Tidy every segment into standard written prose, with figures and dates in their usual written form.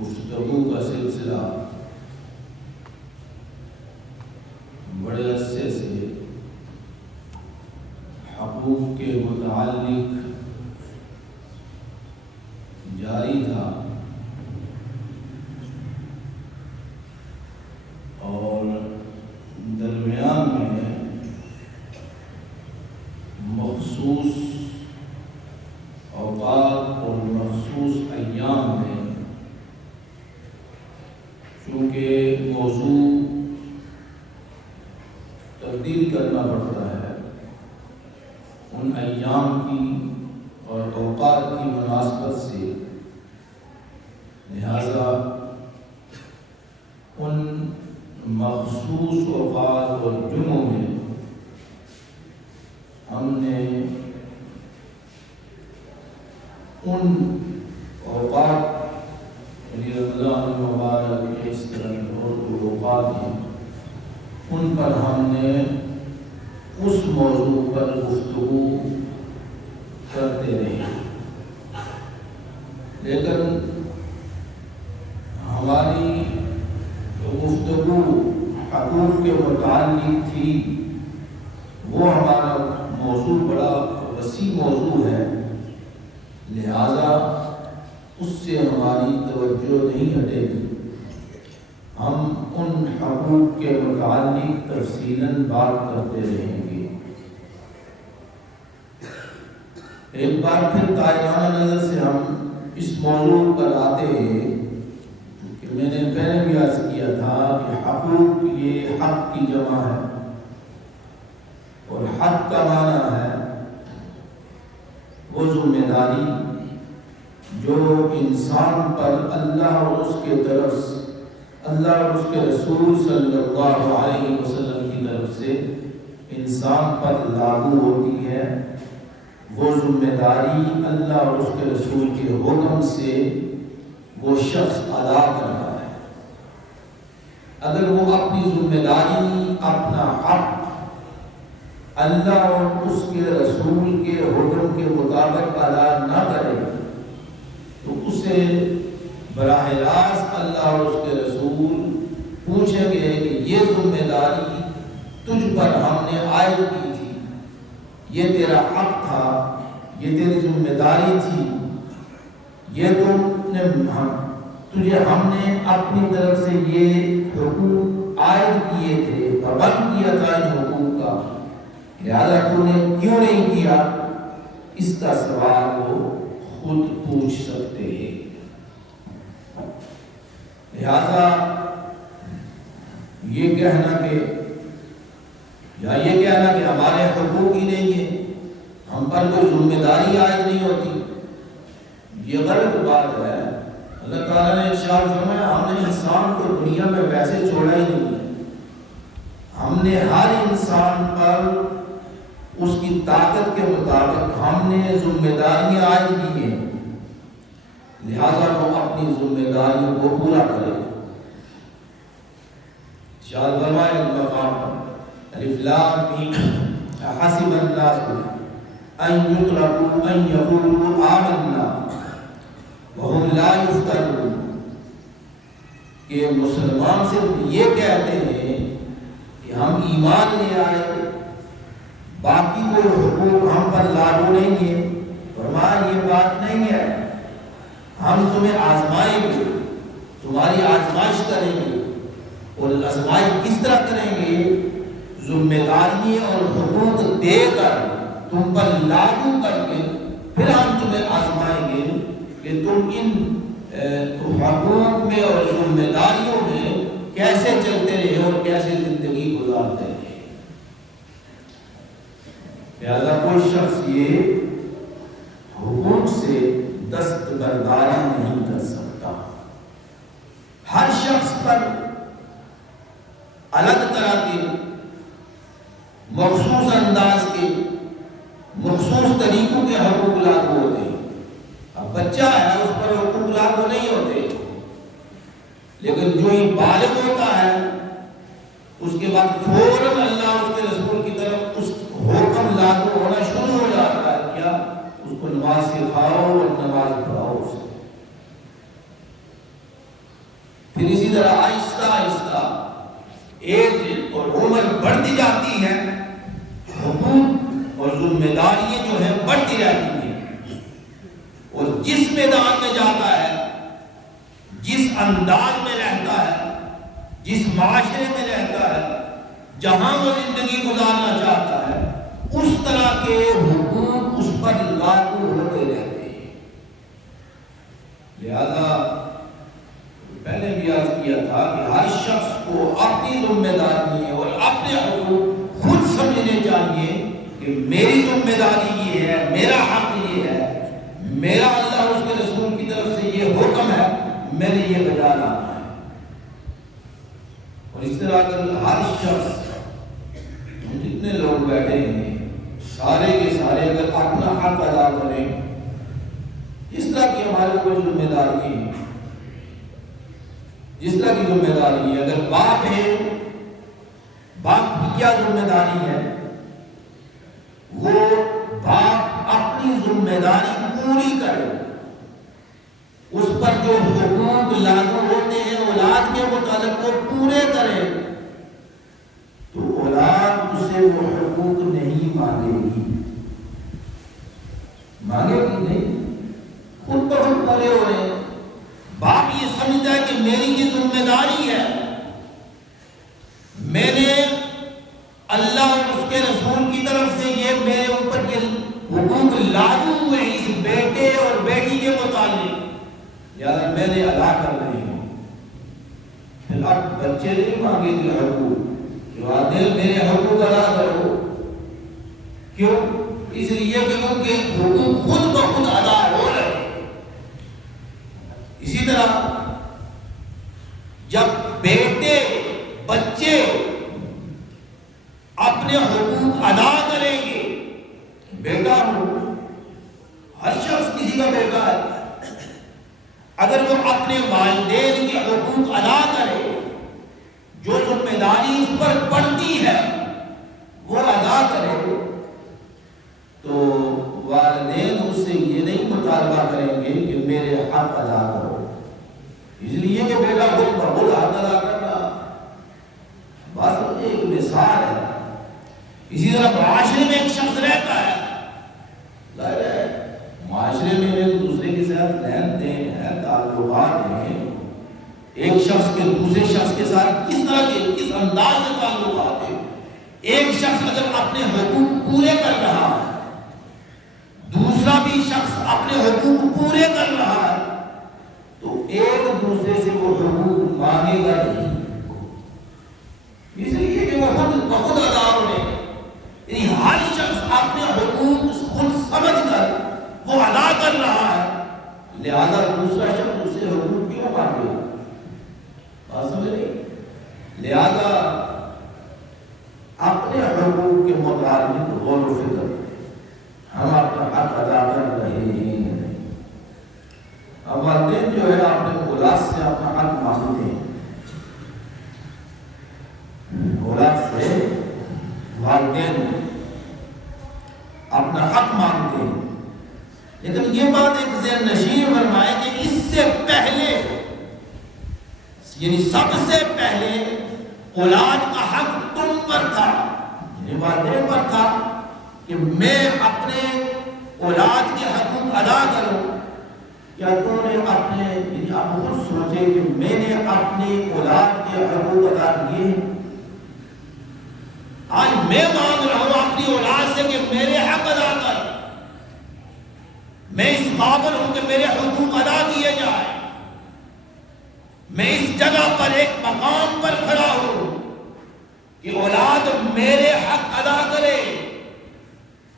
گفتگو کا سلسلہ بڑے عرصے سے حقوق کے متعلق جاری تھا اور درمیان میں مخصوص اوقات اور مخصوص ایام میں چونکہ موضوع تبدیل کرنا پڑتا ہے، ان ایام کی اور اوقات کی مناسبت سے، لہذا ان مخصوص اوقات اور جمعوں میں ہم نے ان اوقات یعنی رمضان المبارک کے اس طرح کے اور جو اوقات ہیں ان پر ہم نے اس موضوع پر گفتگو کرتے رہے، لیکن ہماری جو گفتگو حقوق کے متعلق تھی وہ ہمارا موضوع بڑا وسیع موضوع ہے، لہذا اس سے ہماری توجہ نہیں ہٹے گی۔ ہم ان حقوق کے متعلق تفصیلاً بات کرتے رہیں گے۔ ایک بار پھر تائرانہ نظر سے ہم اس موضوع پر آتے ہیں کہ میں نے پہلے بھی عرض کیا تھا کہ حقوق یہ حق کی جمع ہے، اور حق کا معنی ہے وہ ذمہ داری جو انسان پر اللہ اور اس کے طرف اللہ اور اس کے رسول صلی اللہ علیہ وسلم کی طرف سے انسان پر لاگو ہوتی ہے، وہ ذمہ داری اللہ اور اس کے رسول کے حکم سے وہ شخص ادا کرتا ہے۔ اگر وہ اپنی ذمہ داری، اپنا حق اللہ اور اس کے رسول کے حکم کے مطابق ادا نہ کرے تو اسے براہ راست اللہ اور اس کے رسول پوچھیں گے کہ یہ ذمہ داری تجھ پر ہم نے عائد کی تھی، یہ تیرا حق تھا، یہ تیری ذمہ داری تھی، یہ تجھے ہم نے اپنی طرف سے یہ حقوق عائد کیے تھے، پابند کیا تھا ان حقوق کا، لہذا تو نے کیوں نہیں کیا؟ اس کا سوال وہ خود پوچھ سکتے ہیں۔ لہذا یہ کہنا کہ ہمارے حقوق ہی نہیں ہیں، ہم پر کوئی ذمہ داری عائد نہیں ہوتی، یہ غلط بات ہے۔ اللہ تعالیٰ نے ارشاد فرمایا ہم نے انسان کو دنیا میں ویسے چھوڑا ہی نہیں ہے، ہم نے ہر انسان پر اس کی طاقت کے مطابق ہم نے ذمہ داریاں عائد کی ہیں، لہذا وہ اپنی ذمہ داریوں کو پورا کرے۔ ارشاد فرمایا اس مقام پر الف لام میم حسب الناس ان یترکوا ان یقولوا آمنا وهم لا یفتنون، کہ مسلمان صرف یہ کہتے ہیں کہ ہم ایمان لے آئے، باقی کوئی حقوق ہم پر لاگو نہیں ہے۔ فرمایا یہ بات نہیں ہے، ہم تمہیں آزمائیں گے، تمہاری آزمائش کریں گے، اور آزمائش کس طرح کریں گے؟ ذمہ داری اور حقوق دے کر تم پر لاگو کر کے پھر ہم تمہیں آزمائیں گے کہ تم ان حقوق میں اور ذمہ داریوں میں کیسے چلتے رہے اور کیسے زندگی گزارتے رہے۔ لہذا کوئی شخص یہ حقوق سے دستبرداری نہیں کر سکتا۔ ہر شخص پر الگ طرح کے مخصوص انداز کے مخصوص طریقوں کے حقوق لاگو ہوتے ہیں۔ اب بچہ ہے اس پر حقوق لاگو نہیں ہوتے، لیکن جو ہی بالغ ہوتا ہے اس کے بعد فوراً اللہ اس کے رسول کی طرف اس حکم لاگو ہونا شروع ہو جاتا ہے۔ کیا؟ اس کو نماز سکھاؤ اور نماز پڑھاؤ اسے۔ پھر اسی طرح آہستہ آہستہ ایج اور عمر بڑھتی جاتی ہے، حقوق اور ذمہ داریاں جو ہیں بڑھتی رہتی ہیں، اور جس میدان میں جاتا ہے، جس انداز میں رہتا ہے، جس معاشرے میں رہتا ہے، جہاں وہ زندگی گزارنا چاہتا ہے، اس طرح کے حقوق اس پر لاگو ہوتے رہتے ہیں۔ لہذا پہلے بھی عرض کیا تھا کہ ہر شخص کو اپنی ذمہ داری اور اپنے حقوق خود سمجھنے چاہیے کہ میری ذمہ داری یہ ہے، میرا حق یہ ہے، میرا اللہ اور اس کے رسول کی طرف سے یہ حکم ہے، میں نے یہ بجا لانا ہے۔ اور اس طرح اگر ہر شخص، جتنے لوگ بیٹھے ہیں سارے کے سارے اگر اپنا حق ادا کریں، اس طرح کی ہمارے اوپر ذمہ داری ہے، جس طرح کی ذمہ داری ہے، اگر باپ ہے، باپ کی کیا ذمہ داری ہے؟ وہ باپ اپنی ذمہ داری پوری کرے، اس پر جو حقوق لاگو ہوتے ہیں اولاد کے متعلق وہ پورے کرے، تو اولاد اسے وہ حقوق نہیں مانگے گی، مانگے گی نہیں، خود بخود پورے ہو رہے ہیں۔ باپ یہ سمجھتا ہے کہ میری یہ ذمہ داری ہے، میں نے اللہ اور اس کے رسول کی طرف سے یہ میرے اوپر یہ حقوق لاگو ہوئے ہیں اس بیٹے اور بیٹی کے متعلق، لہذا میں نے ادا کر رہی ہوں۔ پھر اب بچے نہیں مانگے گے حقوق کہ والدین میرے حقوق ادا کرو، کیوں؟ اس لیے کہ ان کے حقوق خود بخود ادا ہو رہے ہیں۔ اسی طرح جب بیٹے بچے اپنے حقوق ادا کریں گے، بیٹا ہوں، ہر شخص کسی کا بیٹا ہے، اگر وہ اپنے والدین کے حقوق ادا کرے، جو ذمہ داری اس پر پڑتی ہے وہ ادا کرے، تو والدین اس سے یہ نہیں مطالبہ کریں گے کہ میرے حق ادا کرو، اس لیے کہ بیٹا خود بخود حق ادا کرنا بس ایک مثال ہے۔ اسی طرح معاشرے میں ایک شخص رہتا ہے، ظاہر ہے معاشرے میں ایک دوسرے کے ساتھ لین دین ہے، تعلقات ہیں، ایک شخص کے دوسرے شخص کے ساتھ کس طرح کے کس انداز سے تعلقات ہیں۔ ایک شخص اگر اپنے حقوق پورے کر رہا ہے، دوسرا بھی شخص اپنے حقوق پورے کر رہا ہے، تو ایک دوسرے سے وہ حقوق مانگے گا نہیں، اس لیے کہ وہ خود بخود ادا ہو رہے ہیں۔ یعنی ہر شخص اپنے حقوق خود سمجھ کر وہ ادا کر رہا ہے، لہذا دوسرا شخص اس سے حقوق کیوں مانگے گا؟ بات سمجھ نہیں؟ لہذا اپنے حقوق کے متعلق غور و فکر، ہم اپنا حق ادا کر رہے ہیں۔ اب والدین جو ہے اپنے اولاد سے اپنا حق مانگتے ہیں، اولاد سے والدین اپنا حق مانگتے ہیں، لیکن یہ بات ایک ذہن نشین فرمائے کہ اس سے پہلے، یعنی سب سے پہلے اولاد کا حق تم پر تھا، یعنی والدین پر تھا کہ میں اپنے اولاد کے حقوق ادا کروں۔ کیا تم نے اپنے، یعنی آپ خود سوچے کہ میں نے اپنی اولاد کے حقوق ادا کیے؟ آج میں مانگ رہا ہوں اپنی اولاد سے کہ میرے حق ادا کر، میں اس قابل ہوں کہ میرے حقوق ادا کیے جائیں، میں اس جگہ پر ایک مقام پر کھڑا ہوں کہ اولاد میرے حق ادا کرے،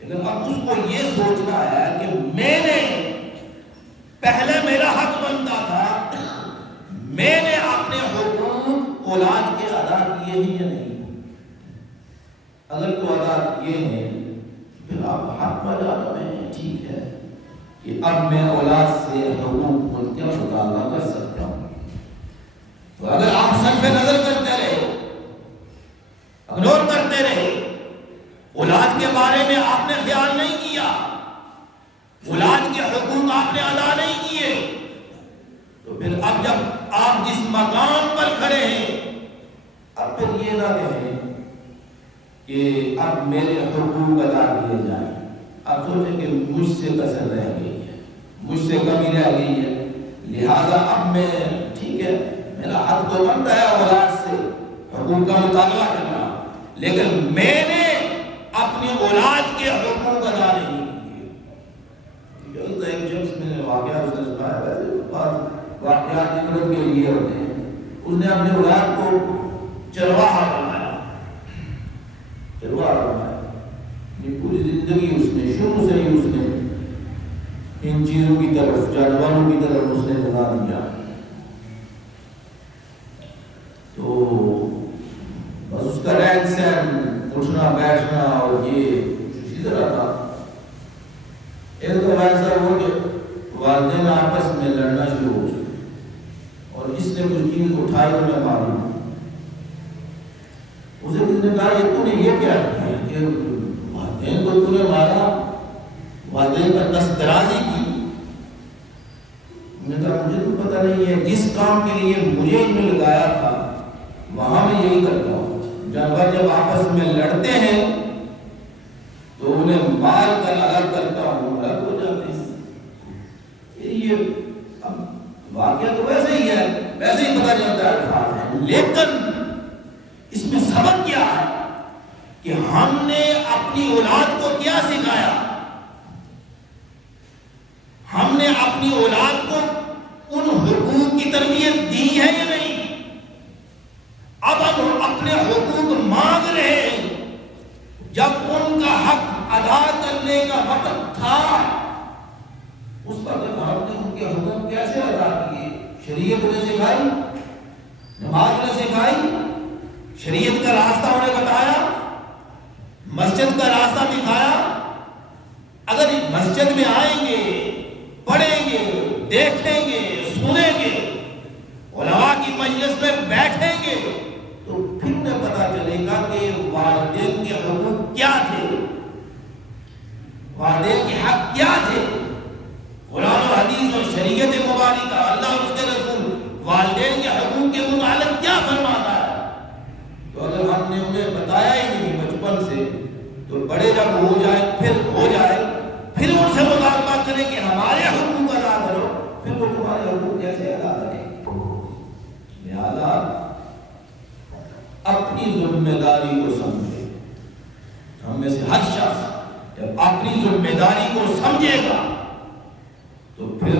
لیکن اب اس کو یہ سوچنا ہے کہ میں نے پہلے میرا حق بنتا تھا، میں نے اپنے حقوق اولاد کے ادا کیے ہی یا نہیں؟ اگر تو ادا کیے ہیں پھر آپ حق ادا میں ٹھیک ہے کہ اب میں اولاد سے حقوق ان کا مطالبہ کر سکتا ہوں۔ تو اگر آپ صرف نظر کرتے رہے، اگنور کرتے رہے، اولاد کے بارے میں آپ نے خیال نہیں کیا، اولاد کے حقوق آپ نے ادا نہیں کیے، تو پھر اب جب آپ آپ جس مقام پر کھڑے ہیں اب پھر یہ نہ کہیں کہ اب میرے حقوق ادا کیے جائیں. اب سوچیں کہ مجھ سے کسر رہ گئی ہے, مجھ سے کمی رہ گئی ہے, لہذا اب میں ٹھیک ہے میرا حق تو بنتا ہے اولاد سے حقوق کا مطالبہ کرنا, لیکن میں نے اپنی اولاد کے حقوق ادا نہیں کیے. ایک شخص میں نے واقعہ اس نے سنایا, ویسے واقعات عبرت کے لیے ہوتے ہیں. اس نے اپنی اولاد کو چرواہا بنایا, چرواہا بنایا. پوری زندگی اس نے شروع سے ہی اس نے ان چیزوں کی طرف, جانوروں کی طرف اس نے لگا دیا. تو بس اس کا رہن سہن, اٹھنا بیٹھنا اور یہ اسی طرح تھا. ایک دفعہ ایسا ہوا کہ والدین آپس میں لڑنا شروع ہو گئے اور اس نے کچھ چیز اٹھائی اور میں ماری. اسے کسی نے کہا یہ تو نے یہ کیا کیا کہ والدین کو تو نے مارا, والدین پر دسترازی کی. میں نے کہا مجھے تو پتہ نہیں ہے, جس کام کے لیے مجھے ان میں لگایا تھا وہاں میں یہی کرتا ہوں. جانور جب آپس میں لڑتے ہیں تو انہیں مار کر الگ کرتا ہوں, الگ ہو جاتے ہیں. یہ واقعہ تو ویسے ہی ہے, ویسے ہی پتہ چلتا ہے الفاظ ہے, لیکن اس میں سبق کیا ہے کہ ہم نے اپنی اولاد کو کیا سکھایا, ہم نے اپنی اولاد کو ان حقوق کی تربیت دی ہے یا نہیں. اب ہم اپنے حقوق مانگ رہے ہیں, جب ان کا حق ادا کرنے کا وقت تھا اس وقت ہم نے ان کے حقوق کیسے ادا کیے؟ شریعت نے سکھائی, نماز نے سکھائی, شریعت کا راستہ انہیں بتایا, مسجد کا راستہ دکھایا. اگر مسجد میں آئیں گے, پڑھیں گے, دیکھیں گے, سنیں گے, علماء کی مجلس میں بیٹھیں گے تو پھر انہیں پتا چلے گا کہ والدین کے حقوق کیا تھے, والدین کے حق کیا تھے. قرآن و حدیث اور شریعت مبارکہ, اللہ اور اس کے رسول والدین کے حقوق کے متعلق کیا فرماتا ہے. تو اگر ہم نے انہیں بتایا ہی نہیں بچپن سے تو بڑے جب ہو جائے پھر ان سے مطالبہ کریں کہ ہمارے حقوق ادا کرو, پھر وہ تمہارے حقوق کیسے ادا کریں. لہذا اپنی ذمہ داری کو سمجھے. ہم میں سے ہر شخص جب اپنی ذمہ داری کو سمجھے گا تو پھر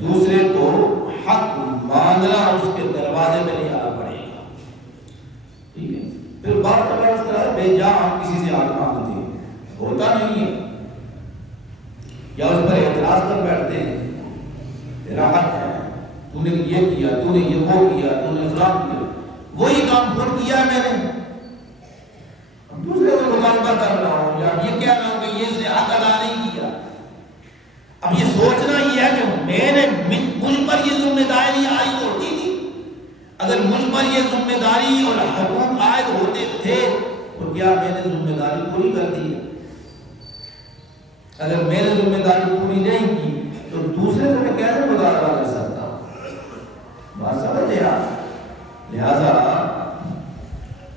دوسرے کو حق مانگنا اس کے دروازے میں نہیں آنا پڑے گا. ٹھیک ہے, پھر بات اس طرح بے جا ہم کسی سے حق مانگتے ہیں, ہوتا نہیں ہے, یا اس پر اعتراض کر بیٹھتے ہیں, تیرا حق ہے, تو نے یہ کیا, تو نے یہ وہ کیا, تو نے فلاں کیا, وہی کام خود کیا ہے میں نے, دوسرے سے مطالبہ کر رہا ہوں, یا یہ کہہ رہا ہوں کہ یہ اس نے حق ادا نہیں کیا. اب یہ سوچنا یہ ہے کہ میں نے مجھ پر یہ ذمہ داری عائد ہوتی تھی. اگر مجھ پر یہ ذمہ داری اور حقوق عائد ہوتے تھے تو کیا میں نے ذمہ داری پوری کر دی ہے؟ اگر میں نے ذمہ داری پوری نہیں کی تو دوسرے سے میں کیسے مطالبہ کر سکتا ہوں؟ بات سمجھے آپ. لہذا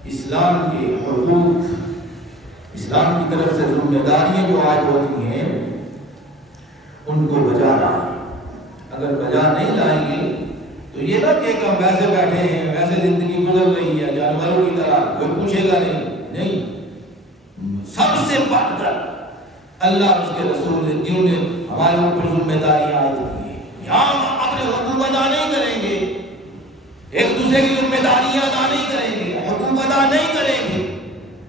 اسلام کے حقوق, اسلام کی طرف سے ذمہ داریاں جو عائد ہوتی ہیں ان کو بجا لائیں. اگر بجا نہیں لائیں گے تو یہ نہ کہ ہم ویسے بیٹھے ہیں, ویسے زندگی گزر رہی ہے جانوروں کی طرح, کوئی پوچھے گا نہیں. سب سے بڑھ کر اللہ اس کے رسول نے جنہوں نے ہمارے اوپر ذمہ داری عائد کی ہے, یہاں ہم اپنے حقوق ادا نہیں کریں گے, ایک دوسرے کی ذمہ داریاں ادا نہیں کریں گے, حقوق ادا نہیں کریں گے,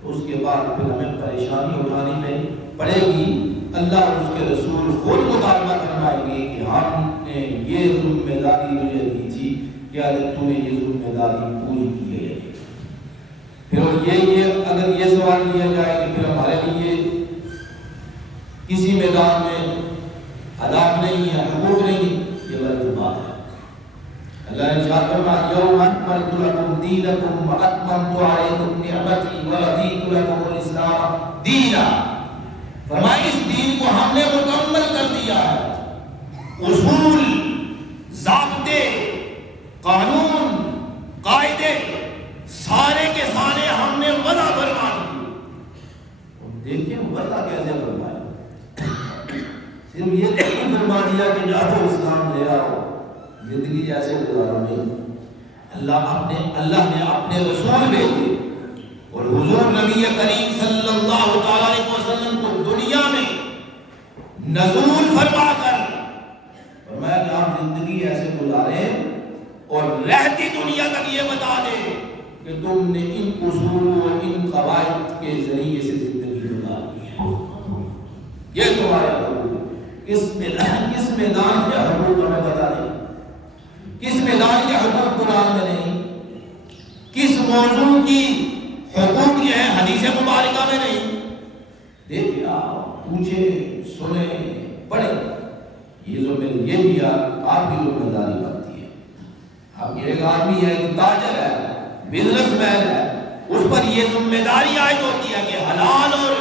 تو اس کے بعد پھر ہمیں پریشانی اٹھانی پڑے گی. اللہ اور اس کے رسول خود مطالبہ فرمائیں گے کہ ہم نے یہ ذمہ داری تجھے دی تھی, کیا تو نے یہ ذمہ داری پوری کی ہے. پھر یہ اگر یہ سوال لیا جائے کہ پھر ہمارے لیے کسی میدان میں آداب نہیں ہے, حقوق نہیں, یہ غلط بات ہے. اللہ نے ارشاد فرمایا یوم اکملت لکم دینکم واتممت علیکم نعمتی ورضیت لکم الاسلام دینا. فرمایا اس دین کو ہم نے مکمل کر دیا ہے, اصول, ضابطے, قانون قاعدے سارے کے سارے ہم نے وضع فرما دیے. دیکھیں وضع کیسے فرمایا. صرف یہ نہیں فرما دیا کہ جاؤ اسلام لے آؤ زندگی جیسے گزارو. نہیں, اللہ نے اپنے رسول بھیجے اور حضور نبی کریم صلی اللہ تعالی علیہ وسلم کو دنیا میں نزول فرما کر فرمایا کہ آپ زندگی ایسے گزاریں اور رہتی دنیا تک یہ بتا دیں کہ تم نے ان اصول اور ان قواعد کے ذریعے سے زندگی گزارنی ہے. یہ تمہارا حقوق ہے. کس میدان کے حقوق ہمیں بتا دیں, کس میدان کے حقوق قرآن میں نہیں, کس موضوع کی حقوق یہ ہے حدیث مبارکہ میں نہیں. دیکھیے آپ پوچھیں سنیں پڑھیں. یہ بھی آپ کی ذمہ داری بنتی ہے. اب ایک آدمی ہے, ایک تاجر ہے, بزنس مین ہے, اس پر یہ ذمہ داری عائد ہوتی ہے کہ حلال اور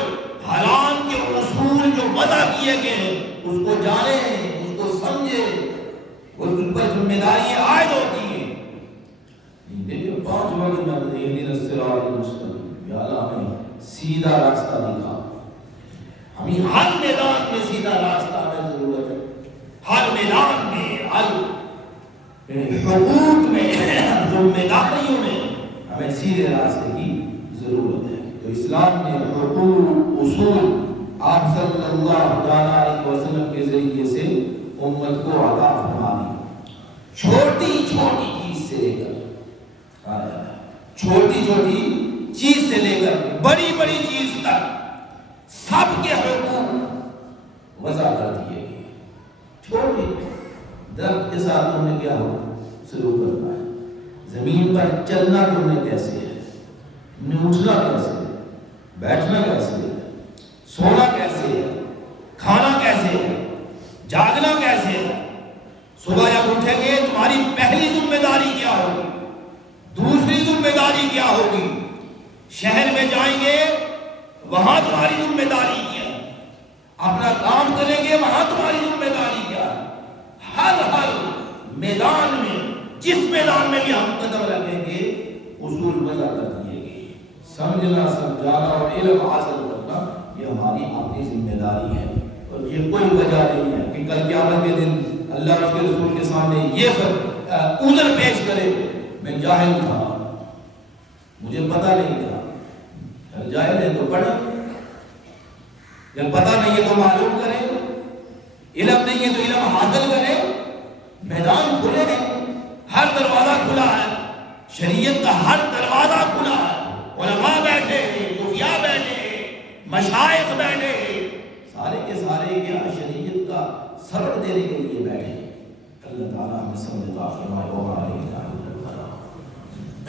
حرام کے اصول جو وضع کیے گئے ہیں اس کو جانیں, اس کو سمجھیں. وہ ان پر ذمہ داری عائد ہوتی ہے. دیکھیے 5 وقت میں اہدنا الصراط المستقیم, یا اللہ ہمیں سیدھا راستہ دکھا. ہمیں ہر میدان میں سیدھا راستہ ہمیں ضرورت ہے. ہر میدان میں, ہر حقوق میں, ذمہ داریوں میں ہمیں سیدھے راستے کی ضرورت ہے. تو اسلام نے حقوق اصول آپ صلی اللہ علیہ وسلم کے ذریعے سے امت کو عطا فرما دی. چھوٹی چھوٹی چیز سے لے کر بڑی بڑی چیز تک سب کے حقوق وضع کر دیے گئے. چھوٹی درخت کے ساتھ تم نے کیا سلوک کرنا ہے, زمین پر چلنا تم نے کیسے ہے, اٹھنا کیسے ہے, بیٹھنا کیسے ہے, سونا کیسے ہے, کھانا کیسے ہے, جاگنا کیسے ہے. صبح جب اٹھیں گے تمہاری پہلی ذمہ داری کیا ہوگی, دوسری ذمہ داری کیا ہوگی, شہر میں جائیں گے وہاں تمہاری ذمہ داری کیا ہے, اپنا کام کریں گے وہاں تمہاری ذمہ داری کیا ہے. ہر میدان میں جس میدان میں بھی ہم قدم رکھیں گے اصول وضع کر دیے گئے. سمجھنا, سمجھانا اور علم حاصل کرنا یہ ہماری اپنی ذمہ داری ہے. اور یہ کوئی وجہ نہیں ہے کہ کل قیامت کے دن اللہ اس کے رسول کے سامنے یہ عذر پیش کرے میں جاہل تھا, مجھے پتہ نہیں تھا. اگر جاہل ہے تو پڑھیں, جب پتہ نہیں ہے تو معلوم کریں, علم نہیں ہے تو علم حاصل کریں. میدان کھلے ہیں, ہر دروازہ کھلا ہے, شریعت کا ہر دروازہ کھلا ہے. علماء بیٹھے ہیں, صوفیاء بیٹھے ہیں, مشائخ بیٹھے ہیں, سارے کے سارے کیا شریعت کا سبق دینے کے لیے بیٹھے ہیں. اللہ تعالیٰ ہمیں سمجھ عطا فرمائے.